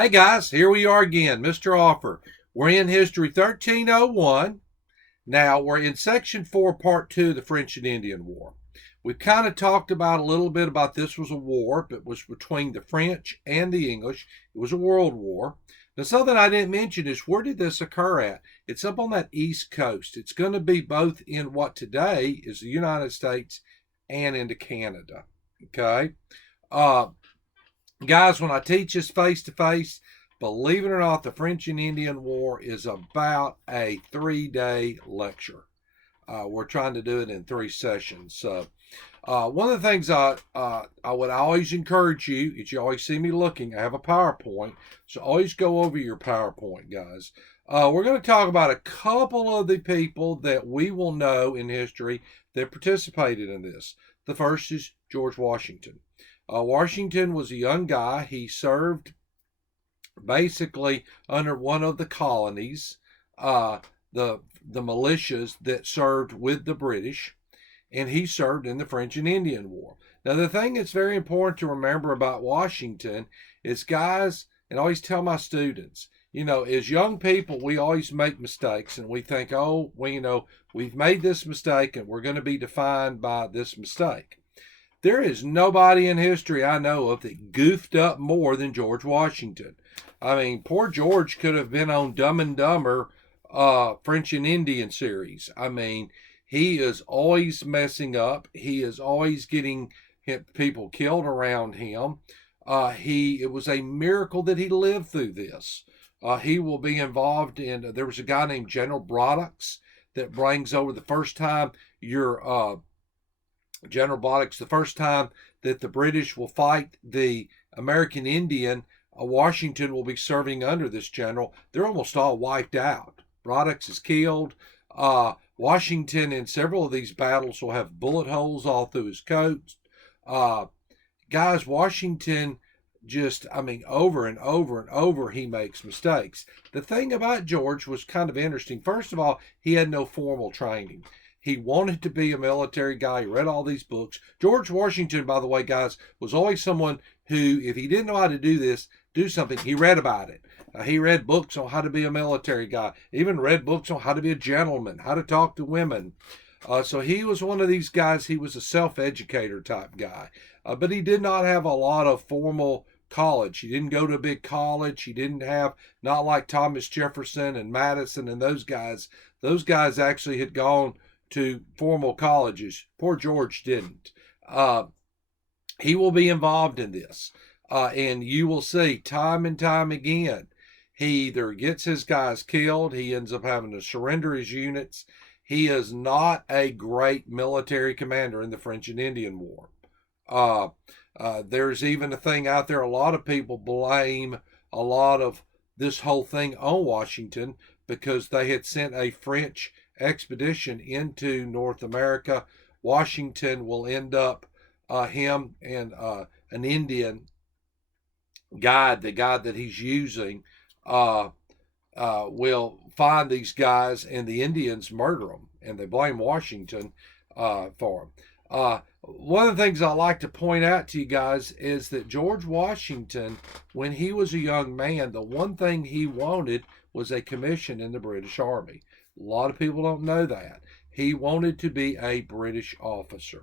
Hey guys, here we are again, Mr. Offer. We're in History 1301. Now, we're in Section 4, Part 2 of the French and Indian War. We've kind of talked about a little bit about this was a war, but it was between the French and the English. It was a world war. Now, something I didn't mention is where did this occur at? It's up on that East Coast. It's going to be both in what today is the United States and into Canada. Okay? Uh, Guys, when I teach this face to face, believe it or not, the French and Indian War is about a 3-day lecture. We're trying to do it in 3 sessions. So, one of the things I would always encourage you is you always see me looking. I have a PowerPoint, so always go over your PowerPoint, guys. We're going to talk about a couple of the people that we will know in history that participated in this. The first is George Washington. Washington was a young guy. He served basically under one of the colonies, the militias that served with the British, and he served in the French and Indian War. Now, the thing that's very important to remember about Washington is, guys, and I always tell my students, as young people, we always make mistakes, and we think, oh, well, we've made this mistake, and we're going to be defined by this mistake. There is nobody in history I know of that goofed up more than George Washington. I mean, poor George could have been on Dumb and Dumber French and Indian series. I mean, he is always messing up. He is always getting people killed around him. It was a miracle that he lived through this. He will be involved in, there was a guy named General Braddock that brings over the first time General Braddock, the first time that the British will fight the American Indian, Washington will be serving under this general. They're almost all wiped out. Braddock is killed. Washington in several of these battles will have bullet holes all through his coat. Guys, Washington over and over and over, he makes mistakes. The thing about George was kind of interesting. First of all, he had no formal training. He wanted to be a military guy. He read all these books. George Washington, by the way, guys, was always someone who, if he didn't know how to do something, he read about it. He read books on how to be a military guy, even read books on how to be a gentleman, how to talk to women. So he was one of these guys. He was a self-educator type guy, but he did not have a lot of formal college. He didn't go to a big college. He didn't have, not like Thomas Jefferson and Madison and those guys. Those guys actually had gone to formal colleges. Poor George didn't. He will be involved in this. And you will see time and time again, he either gets his guys killed, he ends up having to surrender his units. He is not a great military commander in the French and Indian War. There's even a thing out there, a lot of people blame a lot of this whole thing on Washington because they had sent a French expedition into North America. Washington will end up, him and an Indian guide, the guy that he's using, will find these guys, and the Indians murder them, and they blame Washington for them. One of the things I like to point out to you guys is that George Washington, when he was a young man, the one thing he wanted was a commission in the British Army. A lot of people don't know that. He wanted to be a British officer,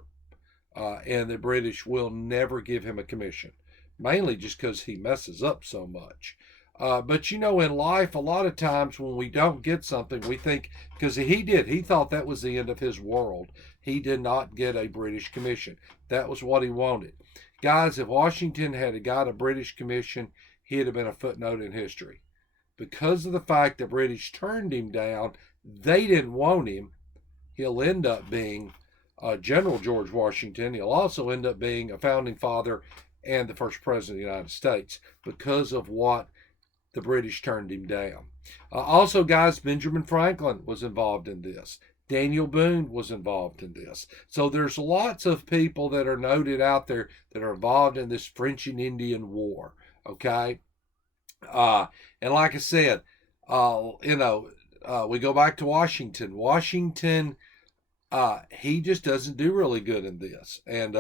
and the British will never give him a commission, mainly just because he messes up so much. But in life, a lot of times when we don't get something, we think, because he thought that was the end of his world. He did not get a British commission. That was what he wanted. Guys, if Washington had got a British commission, he'd have been a footnote in history. Because of the fact the British turned him down, they didn't want him. He'll end up being General George Washington. He'll also end up being a founding father and the first president of the United States because of what the British turned him down. Also, guys, Benjamin Franklin was involved in this. Daniel Boone was involved in this. So there's lots of people that are noted out there that are involved in this French and Indian War. Okay? And like I said, we go back to Washington. Washington, he just doesn't do really good in this. And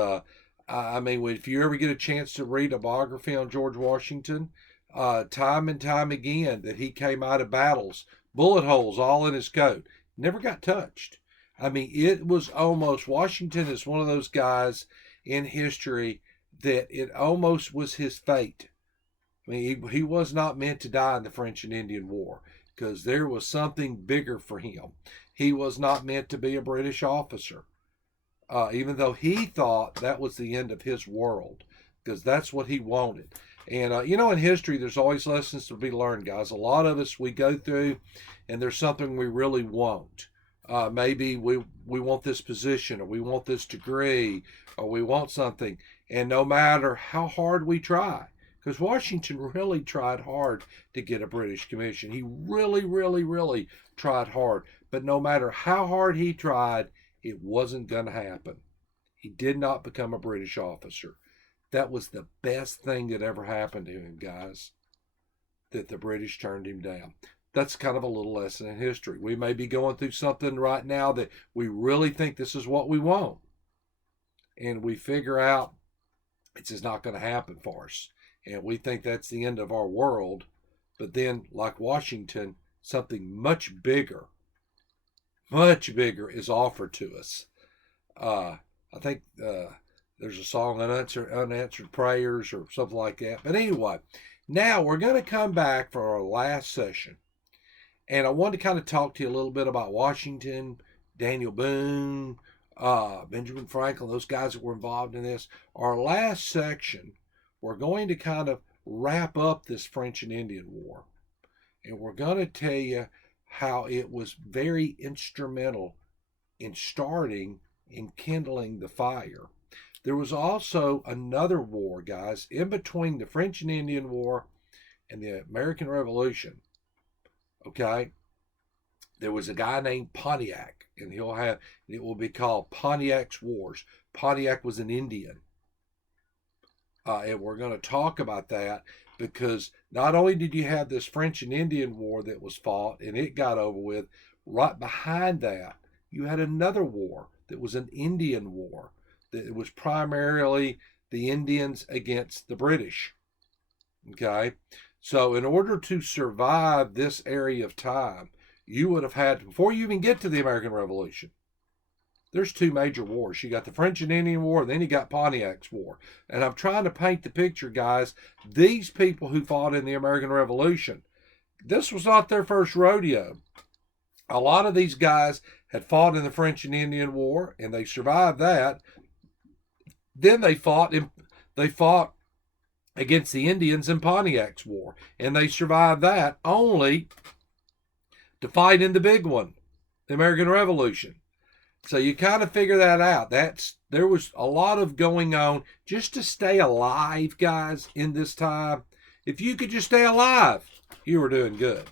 if you ever get a chance to read a biography on George Washington, time and time again that he came out of battles, bullet holes all in his coat, never got touched. I mean, it was almost, Washington is one of those guys in history that it almost was his fate. I mean, he was not meant to die in the French and Indian War because there was something bigger for him. He was not meant to be a British officer, even though he thought that was the end of his world, because that's what he wanted. And, in history, there's always lessons to be learned, guys. A lot of us, we go through, and there's something we really want. Maybe we want this position, or we want this degree, or we want something. And no matter how hard we try, because Washington really tried hard to get a British commission. He really, really, really tried hard. But no matter how hard he tried, it wasn't going to happen. He did not become a British officer. That was the best thing that ever happened to him, guys, that the British turned him down. That's kind of a little lesson in history. We may be going through something right now that we really think this is what we want. And we figure out it's just not going to happen for us. And we think that's the end of our world. But then, like Washington, something much bigger is offered to us. I think there's a song, Unanswered Prayers, or something like that. But anyway, now we're going to come back for our last session. And I wanted to kind of talk to you a little bit about Washington, Daniel Boone, Benjamin Franklin, those guys that were involved in this. Our last section, we're going to kind of wrap up this French and Indian War. And we're going to tell you how it was very instrumental in starting and kindling the fire. There was also another war, guys, in between the French and Indian War and the American Revolution. Okay? There was a guy named Pontiac, and it will be called Pontiac's Wars. Pontiac was an Indian. And we're going to talk about that because not only did you have this French and Indian War that was fought and it got over with, right behind that, you had another war that was an Indian War. That it was primarily the Indians against the British. Okay? So in order to survive this area of time, you would have had, before you even get to the American Revolution, there's two major wars. You got the French and Indian War, and then you got Pontiac's War. And I'm trying to paint the picture, guys. These people who fought in the American Revolution, this was not their first rodeo. A lot of these guys had fought in the French and Indian War, and they survived that. Then they fought against the Indians in Pontiac's War, and they survived that only to fight in the big one, the American Revolution. So you kind of figure that out. There was a lot of going on just to stay alive, guys, in this time. If you could just stay alive, you were doing good.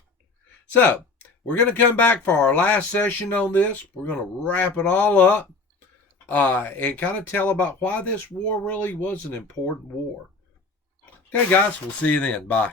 So we're going to come back for our last session on this. We're going to wrap it all up and kind of tell about why this war really was an important war. Okay, guys, we'll see you then. Bye.